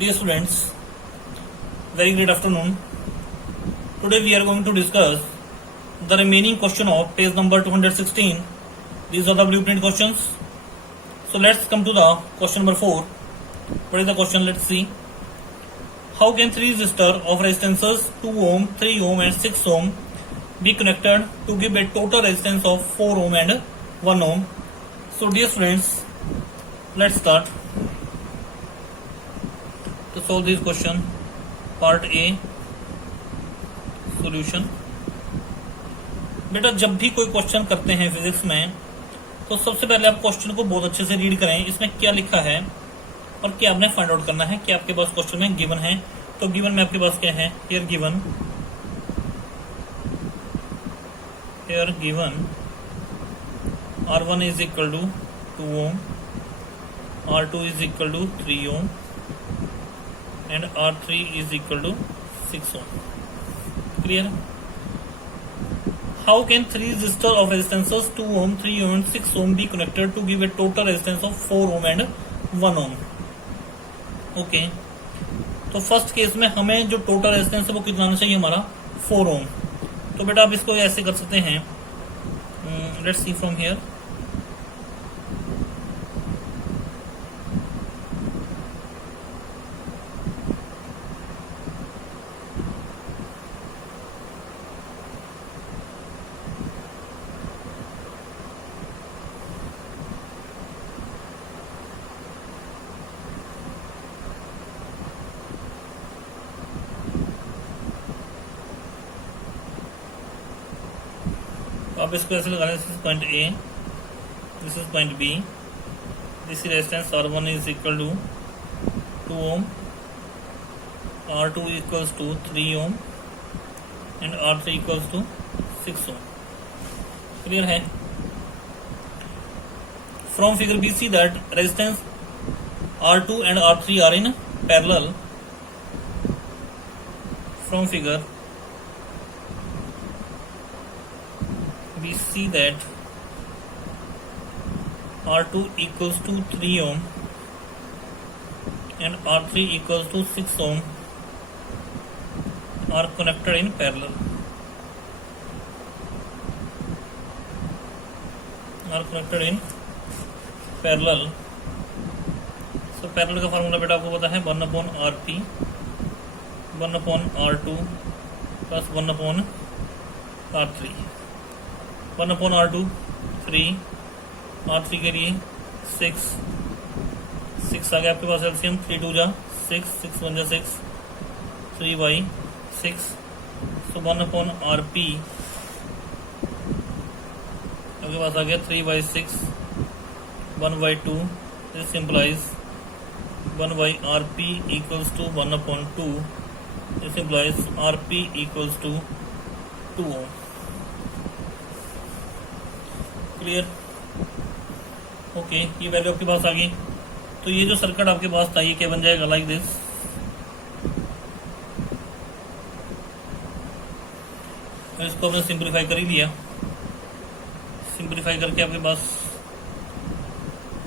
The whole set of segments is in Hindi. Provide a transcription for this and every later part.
Dear students, very great afternoon. Today we are going to discuss the remaining question of page number 216. These are the blueprint questions. So let's come to the question number 4. What is the question? Let's see. How can three resistors of resistances 2 ohm, 3 ohm and 6 ohm be connected to give a total resistance of 4 ohm and 1 ohm? So dear students, let's start to solve this question. Part A, solution. बेटा जब भी कोई क्वेश्चन करते हैं फिजिक्स में तो सबसे पहले आप क्वेश्चन को बहुत अच्छे से रीड करें, इसमें क्या लिखा है और क्या आपने फाइंड आउट करना है कि आपके पास क्वेश्चन में गिवन है. तो गिवन में आपके पास क्या है? Here given R1 is equal to 2 ohm, R2 is equal to 3 ohm and R3 is equal to 6 ohm. Clear? How can three resistors of resistances 2 ohm, 3 ohm and 6 ohm be connected to give a total resistance of 4 ohm and 1 ohm? Okay, तो फर्स्ट केस में हमें जो टोटल रेजिस्टेंस है वो कितना आना चाहिए? हमारा 4 ओम. तो बेटा आप इसको ऐसे कर सकते हैं. Let's see from here. आप इसको ऐसे लगा लें. This is point A, this is point B. This resistance R1 is equal to 2 ohm, R2 equals to 3 ohm and R3 equals to 6 ohm. Clear है? From figure B see that resistance R2 and R3 are in parallel. From figure we see that R2 equals to 3 ohm and R3 equals to 6 ohm are connected in parallel. So parallel का फार्मूला बेटा आपको पता है 1/RP 1/R2 plus 1/R3. 1/R2 3, R3 के लिए 6 आ गया आपके पास एलसीएम. 3 2 जा 6, 6 1 जा 6, 3/6. सो 1/RP आपके पास आ गया 3/6, 1/2. This implies 1/RP equals to 1/2. This implies RP equals to 2 ohm. Clear? Okay, ये वैल्यू आपके पास आ गई. तो ये जो सर्किट आपके पास था ये क्या बन जाएगा? Like this. तो इसको हमने सिंप्लीफाई कर ही लिया. सिंप्लीफाई करके आपके पास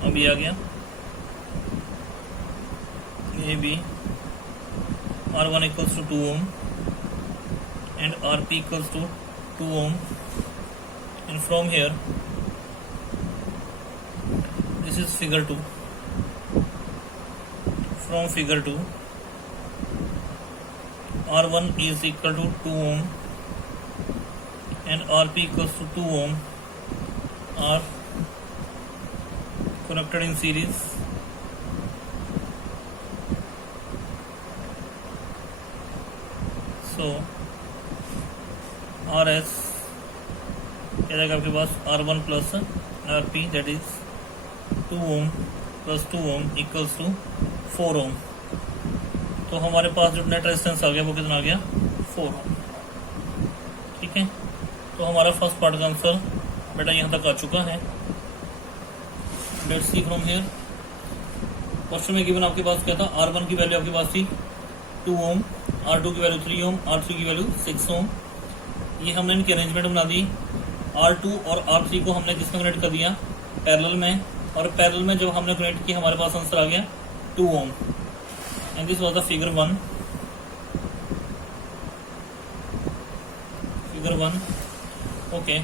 अभी आ गया ये भी R1 equals to 2 ohm and RP equals to 2 ohm. And from here this is figure 2. From figure 2 R1 is equal to 2 ohm and RP equals to 2 ohm are connected in series. So RS क्या जाएगा आपके पास? R1 plus RP that is 2 ohm plus 2 ohm equals to 4 ohm. तो हमारे पास जो नेट रेजिस्टेंस आ गया वो कितना आ गया? 4 ओम. ठीक है, तो हमारा फर्स्ट पार्ट का आंसर बेटा यहाँ तक आ चुका है. Let's see from here. Question में गिवन आपके पास क्या था? R1 की वैल्यू आपके पास थी 2 ओम, R2 की वैल्यू 3 ओम, R3 की वैल्यू 6 ओम. ये हमने इनकी अरेंजमेंट बना दी. R2 और R3 को हमने किसमें कनेक्ट कर दिया? पैरेलल में. और पैरेलल में जब हमने कनेक्ट किया हमारे पास आंसर आ गया 2 ohm. And this was the figure 1। Figure 1 okay.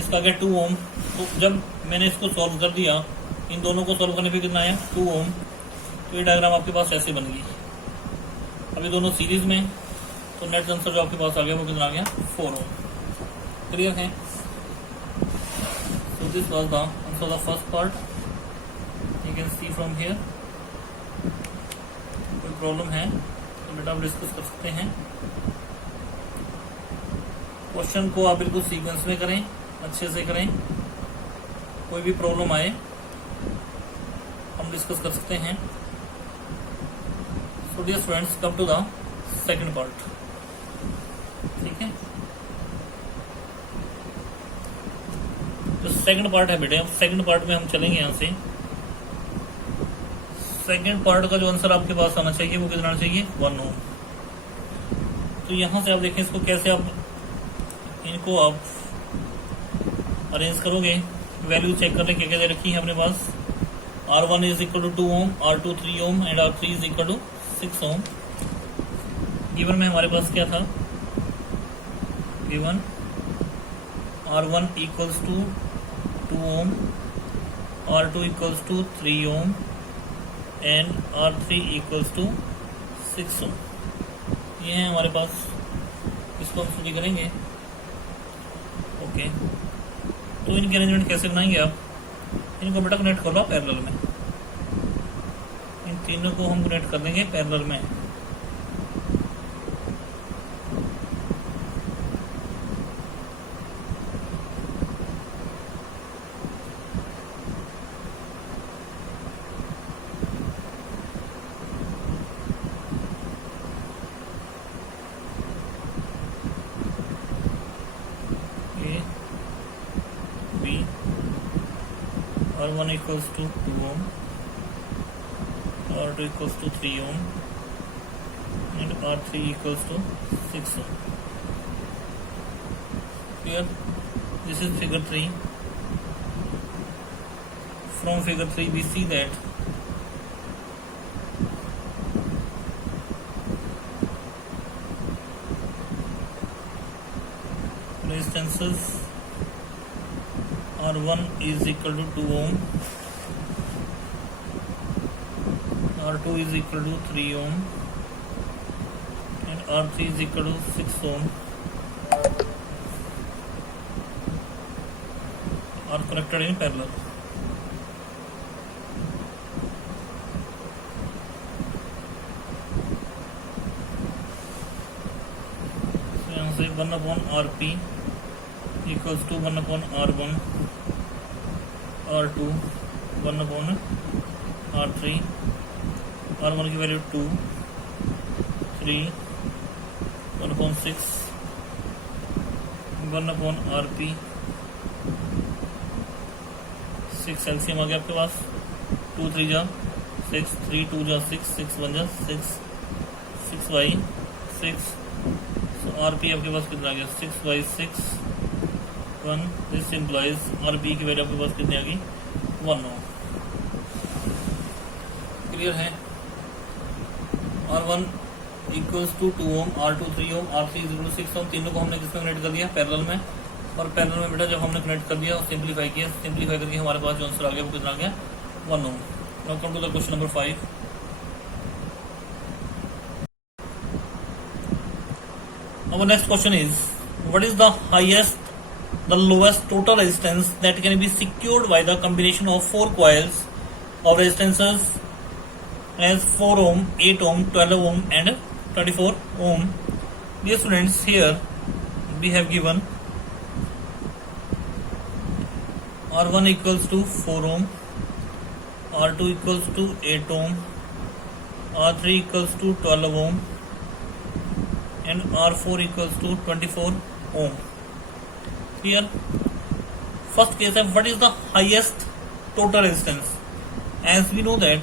इसका आगे 2 ओम। तो जब मैंने इसको सॉल्व कर दिया, इन दोनों को सॉल्व करने पे कितना आया 2 ओम। तो ये डायग्राम आपके पास ऐसे बन गई। अभी दोनों सीरीज में, तो नेट आंसर जो आपके पास आ गया वो कितना आ गया 4 ओम। क्लियर है? So this was the answer of the first part. You can see from here. कोई प्रॉब्लम है तो बेटा आप डिस्कस कर सकते हैं। क्वेश्चन को आप बिल्कुल सीक्वेंस में करें, अच्छे से करें। कोई भी प्रॉब्लम आए हम डिस्कस कर सकते हैं। So dear friends, come to the second part. ठीक है, तो सेकंड पार्ट है बेटे। अब सेकंड पार्ट में हम चलेंगे यहाँ से। सेकंड पार्ट का जो आंसर आपके पास आना चाहिए वो कितना आना चाहिए 1 ओम। तो यहाँ से आप देखें इसको कैसे आप इनको आप अरेंज करोगे। वैल्यू चेक करने क्या क्या दे रखी है अपने पास। R1 is equal to 2 ohm, R2 3 ohm and R3 is equal to 6 ohm. Given में हमारे पास क्या था, given R1 equals to 2 ohm, R2 equals to 3 ohm and R3 equals to 6 ohm. ये है हमारे पास। इसको हम स्टडी करेंगे। ओके, तो इनकी अरेंजमेंट कैसे बनाएंगे आप। इनको बेटा कनेक्ट कर लो पैरेलल में। इन तीनों को हम कनेक्ट कर देंगे पैरेलल में। R1 equals to 2 ohm, R2 equals to 3 ohm and R3 equals to 6 ohm. Here this is figure 3. From figure 3 we see that resistances R1 is equal to 2 ohm, R2 is equal to 3 ohm and R3 is equal to 6 ohm are connected in parallel. So यहाँ से 1/RP equals to 1/R1, R2 1/R3, R1 की वैल्यू 2, 3 1/6, 1/RP 6 एलसीएम आ गया आपके पास। 2 3 जा 6, 3 2 जा 6, 6 1 जा 6, 6/6। सो RP आपके पास कितना आ गया 6/6 1। दिस इम्प्लाइज RP की वैल्यू आपके पास कितनी आ गई 1 ओम। क्लियर है? R1 equals to 2 ohm, R2 3 ohm, R3 is equal to 6 ohm. तीनों को हमने किसमें कनेक्ट कर दिया पैरेलल में। और पैरेलल में बेटा जब हमने कनेक्ट कर दिया और सिंप्लीफाई किया, सिंप्लीफाई करके हमारे पास जो आंसर आ गया वो कितना आ गया 1 ohm. Now come to the question number 5। Our next question is, what is the lowest total resistance that can be secured by the combination of 4 coils of resistances as 4 ohm, 8 ohm, 12 ohm and 24 ohm. Dear students, here we have given R1 equals to 4 ohm, R2 equals to 8 ohm, R3 equals to 12 ohm and R4 equals to 24 ohm. Here first case है, what is the highest total resistance? As we know that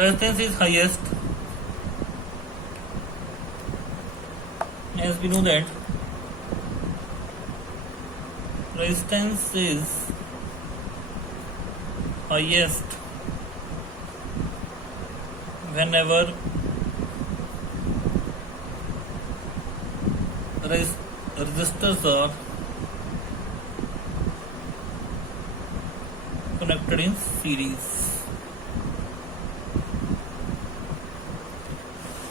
resistance is highest, resistance is highest whenever resistors are connected in series।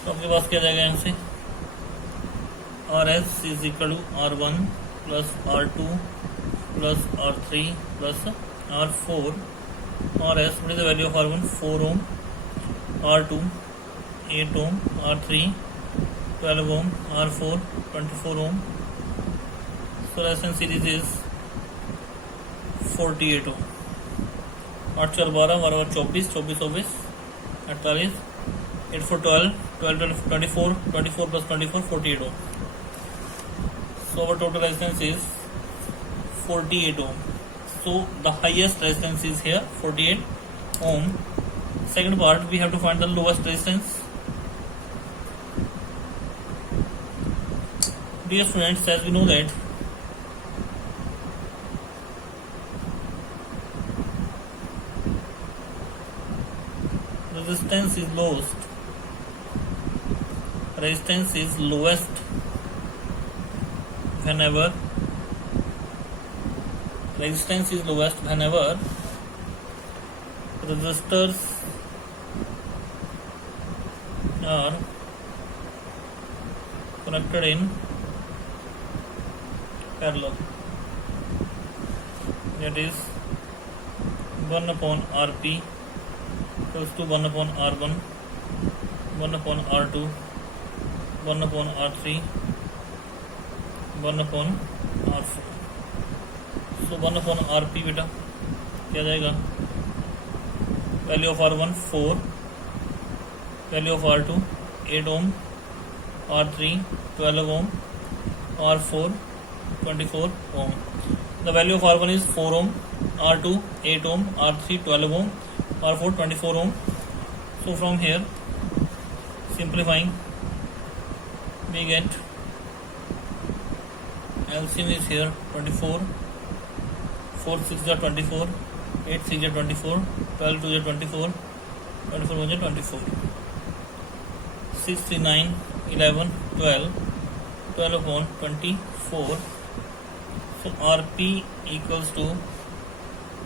तो आपके पास क्या जाएगा यहाँ से, RS is equal to R1 plus R2 plus R3 plus R4। RS, what is the value of R1? 4 ohm, R2 8 ohm, R3 12 ohm, R4 24 ohm। So resistance series is 48 ohm। 8 4 12 हमारा 24 24 24 48 8 4 12 12 12 24 plus 24 48 ohm। So our total resistance is 48 ohm। So the highest resistance is here 48 ohm। Second part, we have to find the lowest resistance। Dear students, as we know that resistance is lowest whenever resistors are connected in parallel, that is 1 upon Rp equals to 1 upon R1, 1 upon R2, 1 upon R3, 1 upon R4। So 1 upon Rp बेटा क्या जाएगा, value of R1 4, value of R2 8 ohm, R3 12 ohm, R4 24 ohm। The value of R1 is 4 ohm, R2 8 ohm, R3 12 ohm, R4 24 ohm। So from here, simplifying, we get LCM is here 24, 4 6 are 24, 8 6 are 24, 12 2 are 24, 24 1 are 24, 6 3 9 11 12, 12 upon 24। So Rp equals to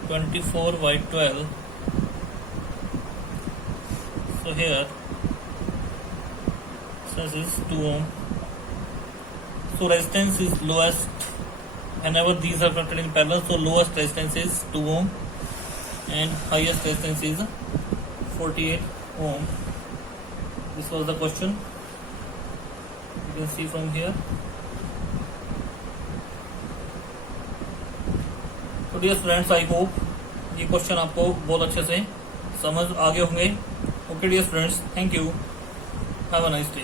24 by 12। So here this is 2 ohm। So resistance is lowest whenever these are connected in parallel। So lowest resistance is 2 ohm and highest resistance is 48 ohm। This was the question, you can see from here। तो डियर स्टूडेंट्स, आई होप ये क्वेश्चन आपको बहुत अच्छे से समझ आ गए होंगे। Okay dear students, thank you, have a nice day.